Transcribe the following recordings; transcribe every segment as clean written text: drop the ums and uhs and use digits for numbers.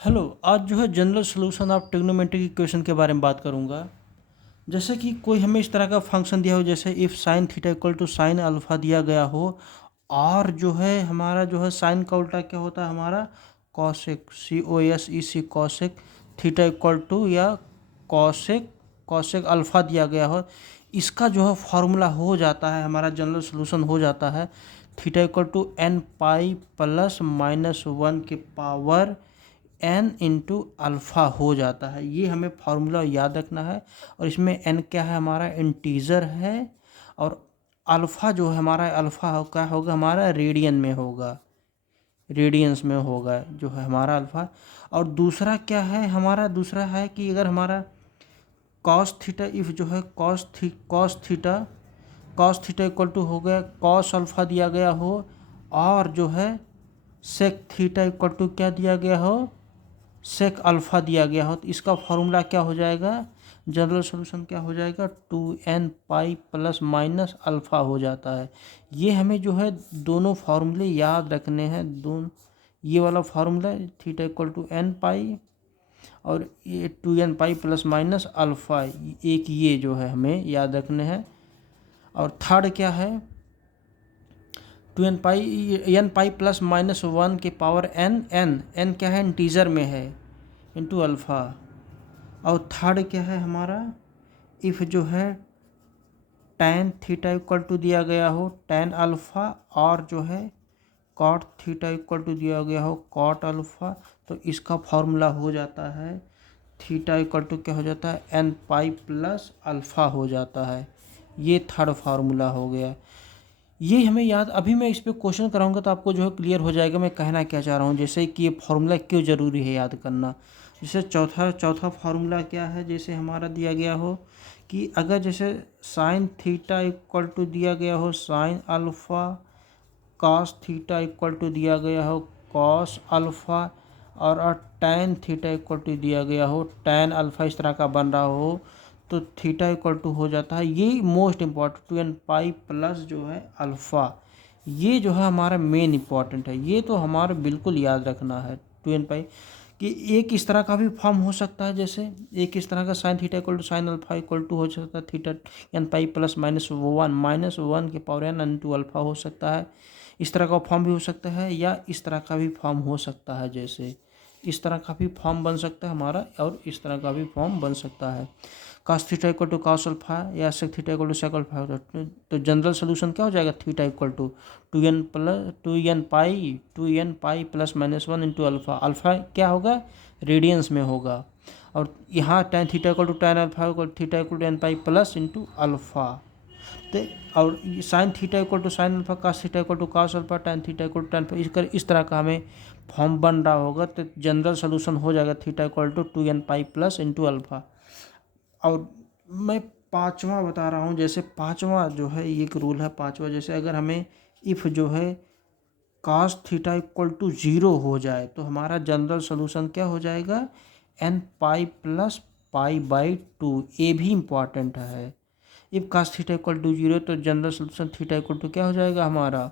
Hello. आज जो है general solution of trigonometric equation के बारे में बात करूंगा। जैसे कि कोई हमें इस तरह का फंक्शन दिया हो, जैसे if sine theta equal to sine alpha दिया गया हो, और जो है हमारा जो है साइन का उल्टा क्या होता है, हमारा cosec, COSEC cosec theta equal to या कॉसेक कॉसेक अल्फ़ा दिया गया हो। इसका जो है फार्मूला हो जाता है, हमारा जनरल सॉल्यूशन हो जाता है theta equal to n pi plus minus 1 के पावर n इंटू अल्फ़ा हो जाता है। ये हमें फार्मूला याद रखना है। और इसमें n क्या है, हमारा इंटीजर है, और अल्फ़ा जो है हमारा अल्फ़ा क्या होगा, हमारा रेडियन में होगा, रेडियंस में होगा जो है हमारा अल्फ़ा। और दूसरा क्या है, हमारा दूसरा है कि अगर हमारा कॉस थीटा, इफ़ जो है कॉस थीटा इक्वल टू हो गया कॉस अल्फ़ा दिया गया हो, और जो है सेक थीटा इक्वल टू क्या दिया गया हो, सेक अल्फ़ा दिया गया हो, तो इसका फॉर्मूला क्या हो जाएगा, जनरल सॉल्यूशन क्या हो जाएगा, 2n pi plus minus alpha हो जाता है। ये हमें जो है दोनों फार्मूले याद रखने हैं। दोनों ये वाला formula theta equal to n pi, और ये 2n pi plus minus alpha, एक ये जो है हमें याद रखने हैं। और थर्ड क्या है, 2n पाई प्लस माइनस 1 के पावर n क्या है, इंटीजर में है, इंटू अल्फ़ा। और थर्ड क्या है हमारा, इफ़ जो है tan थीटा इक्वल टू दिया गया हो tan अल्फ़ा, और जो है cot थीटा इक्वल टू दिया गया हो cot अल्फ़ा, तो इसका फार्मूला हो जाता है थीटा इक्वल टू क्या हो जाता है, n पाई प्लस अल्फ़ा हो जाता है। ये थर्ड फार्मूला हो गया। ये हमें याद, अभी मैं इस पर क्वेश्चन कराऊंगा तो आपको जो है क्लियर हो जाएगा मैं कहना क्या चाह रहा हूँ। जैसे कि ये फार्मूला क्यों ज़रूरी है याद करना। जैसे चौथा फार्मूला क्या है, जैसे हमारा दिया गया हो कि अगर जैसे साइन थीटा इक्वल टू दिया गया हो sine alpha, cos theta equal to दिया गया हो कॉस अल्फ़ा, और टैन थीटा इक्वल टू दिया गया हो टैन अल्फ़ा, इस तरह का बन रहा हो, तो थीटा इक्वल टू हो जाता है, ये most important 2n pi plus जो है अल्फ़ा, ये जो है हमारा मेन इम्पॉर्टेंट है। ये तो हमारा बिल्कुल याद रखना है 2n पाई। कि एक इस तरह का भी फॉर्म हो सकता है, जैसे एक इस तरह का sine theta equal to sine alpha equal to हो सकता है theta n pi plus minus one के पावर n इंटू अल्फ़ा हो सकता है। इस तरह का फॉर्म भी हो सकता है, या इस तरह का भी फॉर्म हो सकता है, जैसे इस तरह का भी फॉर्म बन सकता है हमारा, और इस तरह का भी फॉर्म बन सकता है cos theta equal to cos alpha, या sec theta equal to sec alpha. तो जनरल सोल्यूशन क्या हो जाएगा, theta equal to 2n pi plus minus 1 into alpha. Alpha क्या होगा, रेडियंस में होगा। और यहाँ tan theta equal to tan alpha equal theta equal to n pi plus into alpha. तो और sine theta equal to sine alpha, cos theta equal to cos alpha, tan theta equal to tan, इस तरह का हमें form बन रहा होगा, तो जनरल सोल्यूशन हो जाएगा theta equal to 2n pi plus into alpha. और मैं पांचवा बता रहा हूँ, जैसे पांचवा जो है एक रूल है पांचवा, जैसे अगर हमें इफ़ जो है कास थीटा इक्वल टू 0 हो जाए, तो हमारा जनरल सोल्यूशन क्या हो जाएगा, n pi plus pi by 2। ये भी इम्पॉर्टेंट है। If cos theta equal to 0, तो general solution theta equal to क्या हो जाएगा हमारा,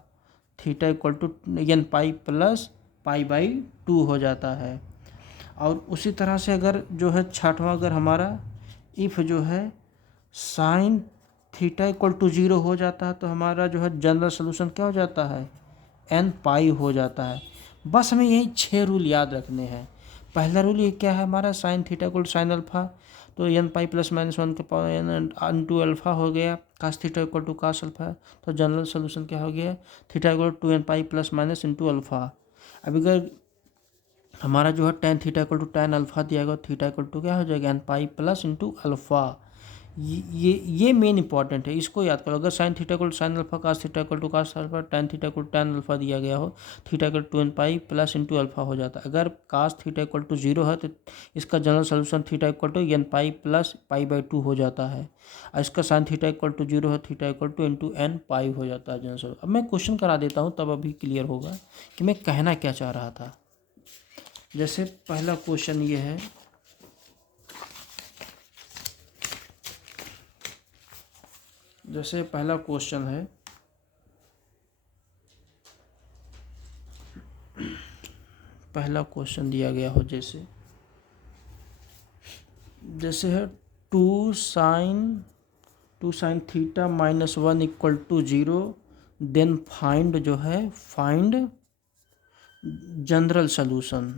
theta equal to n pi plus pi by 2 हो जाता है। और उसी तरह से अगर जो है छठवां, अगर हमारा इफ़ जो है साइन थीटा इक्वल टू 0 हो जाता है, तो हमारा जो है जनरल सोल्यूशन क्या हो जाता है, n पाई हो जाता है। बस हमें यही 6 रूल याद रखने हैं। पहला रूल ये क्या है हमारा, sine theta equal to sine alpha, तो n पाई प्लस माइनस 1 के पावर n इंटू अल्फ़ा हो गया। Cos theta equal to cos alpha, तो जनरल सोल्यूशन क्या हो गया, theta equal to 2n pi plus minus into alpha. अब अगर हमारा जो है tan theta equal to tan alpha दिया गया, थीटा इक्वल टू क्या हो जाएगा, n pi plus into alpha. ये मेन इंपॉर्टेंट है, इसको याद करो। अगर sine theta equal to sine alpha, cos theta equal to cos alpha, tan theta equal to tan alpha दिया गया हो, theta equal to 2n pi plus into alpha हो जाता है। अगर कास थीटा इक्वल टू 0 है, तो इसका general solution theta equal to n pi plus pi by 2 हो जाता है। और इसका साइन थीटा इक्वल टू 0 है, theta equal two into n पाई हो जाता है जनरल सोल्यूशन। अब मैं क्वेश्चन करा देता हूँ, तब अभी क्लियर होगा कि मैं कहना क्या चाह रहा था। जैसे पहला क्वेश्चन ये है, जैसे पहला क्वेश्चन है, पहला क्वेश्चन दिया गया हो, जैसे है two sine theta -1 equal to 0, then find जो है फाइंड जनरल सॉल्यूशन।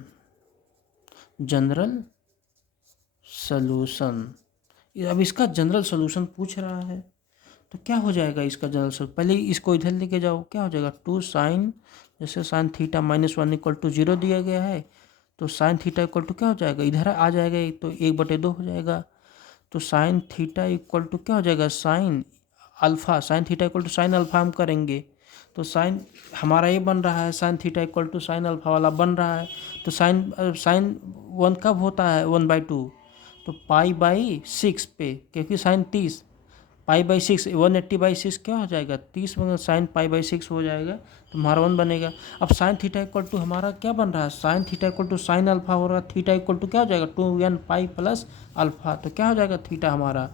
अब इसका जनरल सॉल्यूशन पूछ रहा है तो क्या हो जाएगा इसका जनरल सॉल्यूशन। पहले इसको इधर लेके जाओ, क्या हो जाएगा टू साइन, जैसे साइन थीटा -1 इक्वल टू 0 दिया गया है, तो साइन थीटा इक्वल टू क्या हो जाएगा, इधर आ जाएगा तो 1/2 हो जाएगा। तो साइन थीटा इक्वल टू क्या हो जाएगा, sine alpha, sine theta equal to sine alpha हम करेंगे तो साइन हमारा ये बन रहा है, sine theta equal to sine alpha वाला बन रहा है। तो साइन 1 कब होता है, 1/2, तो π/6 पे, क्योंकि साइन 30, π/6 180/6 क्या हो जाएगा 30, साइन π/6 हो जाएगा तो हमारा 1 बनेगा। अब साइन थीटा इक्वल टू हमारा क्या बन रहा है, sine theta equal to sine alpha हो रहा है, थीटा इक्वल टू क्या हो जाएगा 2n π प्लस अल्फ़ा, तो क्या हो जाएगा थीटा हमारा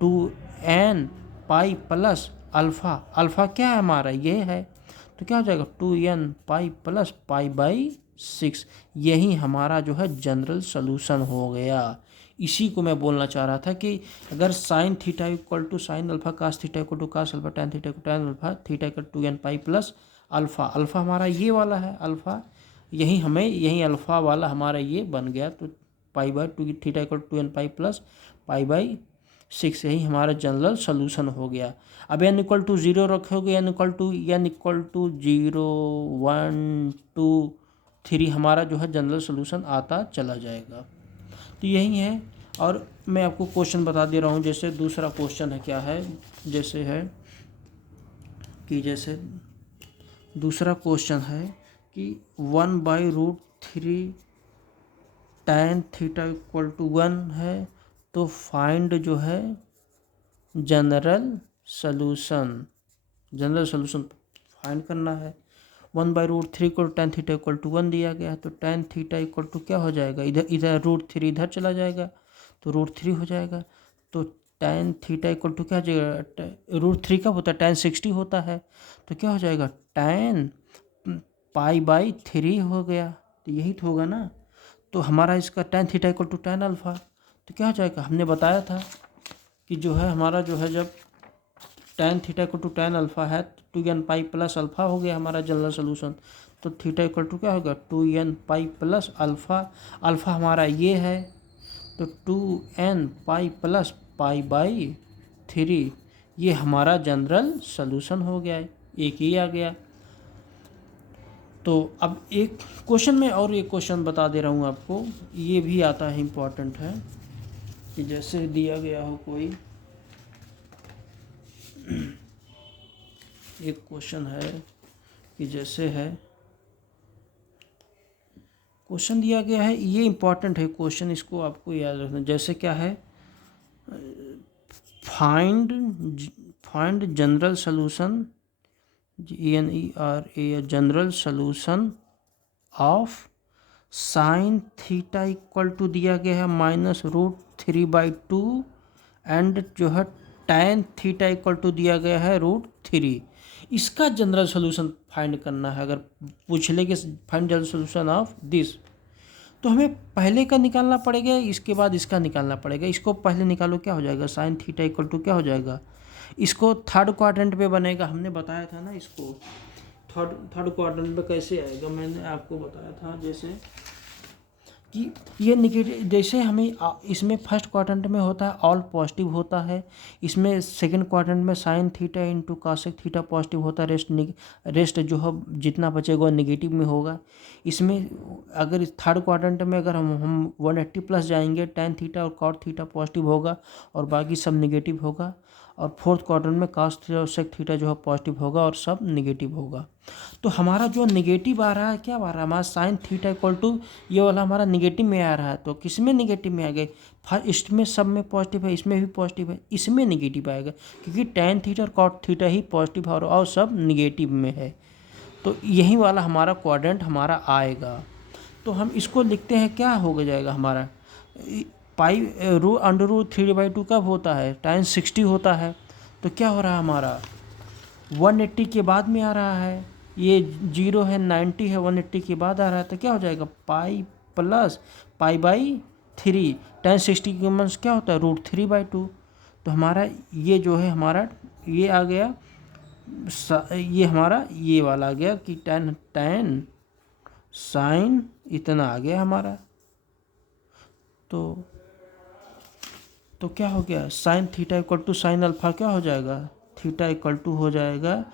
2n π प्लस अल्फ़ा, अल्फ़ा क्या है हमारा ये है, तो क्या हो जाएगा 2n π प्लस π/6। यही हमारा जो है जनरल सॉल्यूशन हो गया। इसी को मैं बोलना चाह रहा था कि अगर sine theta equal to sine alpha, cos theta equal to cos alpha, tan theta equal to tan alpha, theta equal to 2n π plus alpha, alpha हमारा ये वाला है अल्फ़ा, यही अल्फ़ा वाला हमारा ये बन गया, तो π/2 theta equal to 2n π plus π/6, यही हमारा जनरल सॉल्यूशन हो गया। अब n इक्वल टू 0 रखोगे, n इक्वल टू 0, 1, 2, 3 हमारा जो है जनरल सॉल्यूशन आता चला जाएगा। तो यही है। और मैं आपको क्वेश्चन बता दे रहा हूँ, जैसे दूसरा क्वेश्चन है क्या है, जैसे है कि जैसे दूसरा क्वेश्चन है कि 1/√3 tan थीटा इक्वल टू 1 है, तो फाइंड जो है जनरल सॉल्यूशन फाइंड करना है। 1/√3 को tan थीटा इक्वल टू 1 दिया गया है, तो tan थीटा इक्वल टू क्या हो जाएगा, इधर √3 इधर चला जाएगा तो √3 हो जाएगा। तो tan थीटा इक्वल टू क्या हो जाएगा, √3 कब होता है, tan 60 होता है, तो क्या हो जाएगा tan π/3 हो गया, तो यही तो होगा ना। तो हमारा इसका tan theta equal to tan alpha, तो क्या हो जाएगा, हमने बताया था कि जो है हमारा जो है जब tan theta equal to tan alpha है तो 2n π प्लस अल्फ़ा हो गया हमारा जनरल सॉल्यूशन। तो थीटा इक्वल टू क्या होगा 2n π प्लस अल्फ़ा, अल्फ़ा हमारा ये है, तो 2n π प्लस π/3, ये हमारा जनरल सॉल्यूशन हो गया है, एक ही आ गया। तो अब एक क्वेश्चन में और एक क्वेश्चन बता दे रहा हूँ आपको, ये भी आता है, इम्पॉर्टेंट है, कि जैसे दिया गया हो कोई एक क्वेश्चन है कि जैसे है क्वेश्चन दिया गया है, ये इम्पॉर्टेंट है क्वेश्चन, इसको आपको याद रखना। जैसे क्या है, find general solution, GNERA, general solution of sine theta equal to दिया गया है -√3/2 एंड जो है tan थीटा इक्वल टू दिया गया है √3। इसका जनरल सॉल्यूशन फाइंड करना है। अगर पूछ ले कि find general solution of this, तो हमें पहले का निकालना पड़ेगा, इसके बाद इसका निकालना पड़ेगा। इसको पहले निकालो, क्या हो जाएगा, साइन थीटा इक्वल टू क्या हो जाएगा, इसको थर्ड क्वाड्रेंट पे बनेगा, हमने बताया था ना इसको थर्ड क्वाड्रेंट पे कैसे आएगा, मैंने आपको बताया था। जैसे कि ये निगेटिव, जैसे हमें इसमें फर्स्ट क्वाड्रेंट में होता है ऑल पॉजिटिव होता है, इसमें सेकंड क्वाड्रेंट में sine theta into cosec theta positive होता है, रेस्ट जो है जितना बचेगा नेगेटिव में होगा। इसमें अगर थर्ड क्वाड्रेंट में अगर हम 180 प्लस जाएंगे, tan थीटा और कॉट थीटा पॉजिटिव होगा और बाकी सब नेगेटिव होगा। और फोर्थ क्वाड्रेंट में कास थीटा और सेक थीटा जो है पॉजिटिव होगा और सब नेगेटिव होगा। तो हमारा जो नेगेटिव आ रहा है, क्या आ रहा है, हमारा साइन थीटा इक्वल टू ये वाला हमारा नेगेटिव में आ रहा है। तो किस में नेगेटिव में आ गए, फर्स्ट में सब में पॉजिटिव है, इसमें भी पॉजिटिव है, इसमें नेगेटिव आएगा, क्योंकि tan थीटा और कॉट थीटा ही पॉजिटिव है और सब नेगेटिव में है। तो यही वाला हमारा क्वाड्रेंट हमारा आएगा। तो हम इसको लिखते हैं, क्या हो जाएगा हमारा √3/2 कब होता है, tan 60 होता है। तो क्या हो रहा है हमारा 180 के बाद में आ रहा है, ये 0 है, 90 है, 180 के बाद आ रहा है, तो क्या हो जाएगा पाई प्लस पाई बाई 3। tan 60 की कीमत क्या होता है √3/2। तो हमारा ये जो है हमारा ये आ गया, ये हमारा ये वाला आ गया कि tan साइन इतना आ गया हमारा। तो क्या हो गया sine theta equal to sine alpha क्या हो जाएगा, थीटा इक्वल टू हो जाएगा,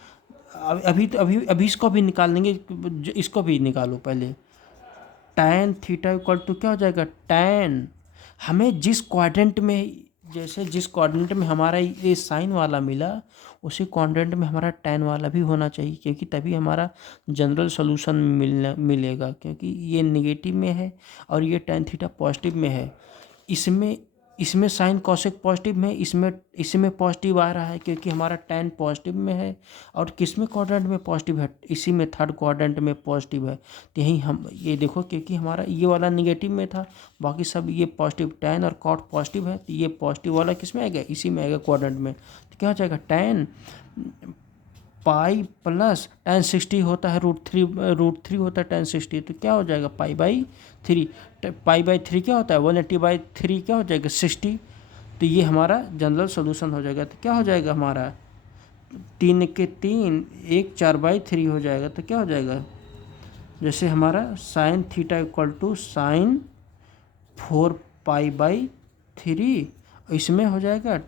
अभी इसको भी निकाल लेंगे, इसको भी निकालो पहले। tan थीटा इक्वल टू क्या हो जाएगा, tan हमें जिस क्वाड्रेंट में, जैसे जिस क्वाड्रेंट में हमारा ये साइन वाला मिला उसी क्वाड्रेंट में हमारा tan वाला भी होना चाहिए, क्योंकि तभी हमारा जनरल सॉल्यूशन मिलेगा, क्योंकि ये नेगेटिव में है और ये tan थीटा पॉजिटिव में है। इसमें साइन कॉसेक पॉजिटिव में, इसमें पॉजिटिव आ रहा है क्योंकि हमारा tan पॉजिटिव में है। और किस में क्वाड्रेंट में पॉजिटिव है, इसी में थर्ड क्वाड्रेंट में पॉजिटिव है। तो यही हम ये देखो, क्योंकि हमारा ये वाला निगेटिव में था, बाकी सब ये पॉजिटिव, tan और cot पॉजिटिव है, तो ये पॉजिटिव वाला किस में आएगा, इसी में आएगा क्वाड्रेंट में। तो क्या हो जाएगा tan पाई प्लस tan 60 होता है √3 होता है tan 60, तो क्या हो जाएगा पाई/3। पाई/3 क्या होता है 180/3 क्या हो जाएगा 60। तो ये हमारा जनरल सॉल्यूशन हो जाएगा। तो क्या हो जाएगा हमारा 3 के 3 1 4/3 हो जाएगा। तो क्या हो जाएगा, जैसे हमारा sine theta equal to sine 4π/3, इसमें हो जाएगा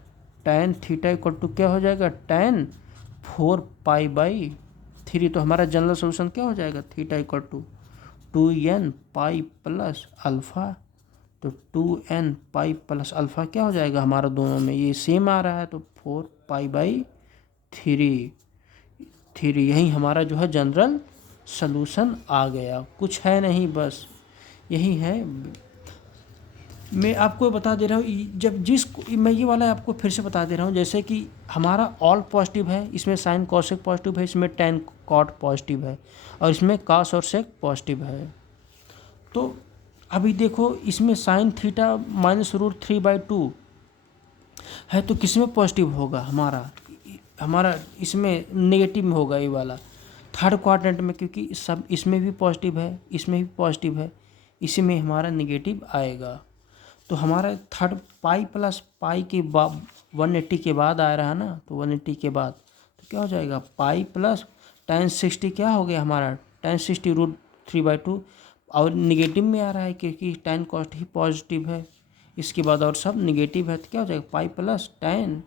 tan थीटा इक्वल टू क्या हो जाएगा tan 4π/3। तो हमारा जनरल सॉल्यूशन क्या हो जाएगा, theta equal to 2n pi plus alpha. तो 2n पाई प्लस अल्फ़ा क्या हो जाएगा हमारा, दोनों में ये सेम आ रहा है, तो 4π/3 यही हमारा जो है जनरल सॉल्यूशन आ गया। कुछ है नहीं, बस यही है। मैं आपको बता दे रहा हूँ, मैं ये वाला आपको फिर से बता दे रहा हूँ, जैसे कि हमारा ऑल पॉजिटिव है, इसमें साइन कॉसेक पॉजिटिव है, इसमें tan cot पॉजिटिव है, और इसमें cos और sec पॉजिटिव है। तो अभी देखो इसमें साइन थीटा -√3/2 है, तो किस में पॉजिटिव होगा हमारा इसमें नेगेटिव में होगा ये वाला थर्ड क्वाड्रेंट में, क्योंकि सब इसमें भी पॉजिटिव है, इसमें भी पॉजिटिव है, इसी में हमारा नेगेटिव आएगा। तो हमारा थर्ड पाई प्लस पाई के बाद 180 के बाद आ रहा है ना, तो 180 के बाद तो क्या हो जाएगा पाई प्लस tan 60 क्या हो गया हमारा tan 60 √3/2, और निगेटिव में आ रहा है क्योंकि tan cos ही पॉजिटिव है, इसके बाद और सब निगेटिव है। तो क्या हो जाएगा पाई प्लस tan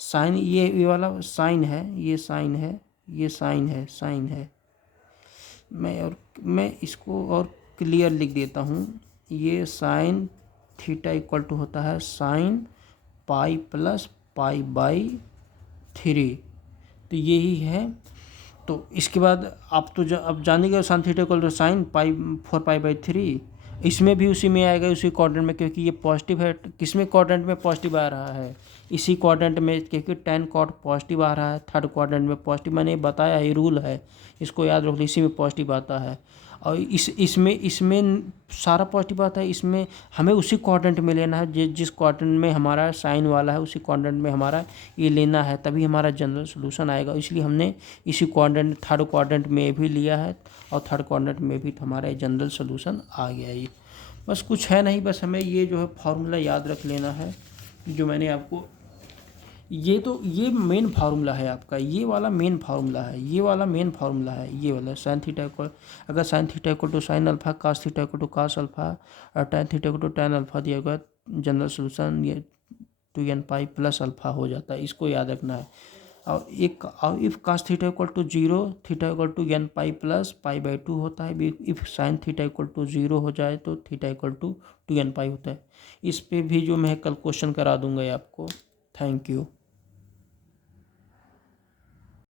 साइन ये वाला साइन है, ये साइन है, ये साइन है। मैं इसको और क्लियर लिख देता हूँ। ये साइन थीटा इक्वल टू होता है साइन पाई प्लस पाई/3, तो यही है। तो इसके बाद आप तो अब जानेंगे sine theta equal to sine 4π/3, इसमें भी उसी में आएगा, उसी क्वाड्रेंट में, क्योंकि ये पॉजिटिव है। किसमें क्वाड्रेंट में पॉजिटिव आ रहा है, इसी क्वाड्रेंट में, क्योंकि tan cot पॉजिटिव आ रहा है थर्ड क्वाड्रेंट में पॉजिटिव, मैंने बताया ये रूल है, इसको याद रख लो, इसी में पॉजिटिव आता है। और इसमें सारा पॉजिटिव आता है, इसमें हमें उसी क्वाड्रेंट में लेना है, जिस क्वाड्रेंट में हमारा साइन वाला है उसी क्वाड्रेंट में हमारा ये लेना है, तभी हमारा जनरल सॉल्यूशन आएगा। इसलिए हमने इसी क्वाड्रेंट थर्ड क्वाड्रेंट में भी लिया है, और थर्ड क्वाड्रेंट में भी हमारा जनरल सॉल्यूशन आ गया। ये बस कुछ है नहीं, बस हमें ये जो है फार्मूला याद रख लेना है, जो मैंने आपको ये मेन फार्मूला है आपका, ये वाला मेन फार्मूला है, ये वाला मेन फार्मूला है, ये वाला साइन थीटा इक्वल, अगर sine theta equal to sine alpha, cos theta equal to cos alpha, और tan theta equal to tan alpha दिया गया, जनरल सॉल्यूशन ये 2n पाई प्लस अल्फा हो जाता है, इसको याद रखना है। और if cos theta equal to 0, theta equal to n pi plus पाई/2 होता है। If sine theta equal to 0 हो जाए तो थीटा इक्वल टू 2n पाई होता है। इस पे भी जो मैं कल क्वेश्चन करा दूंगा आपको। Thank you.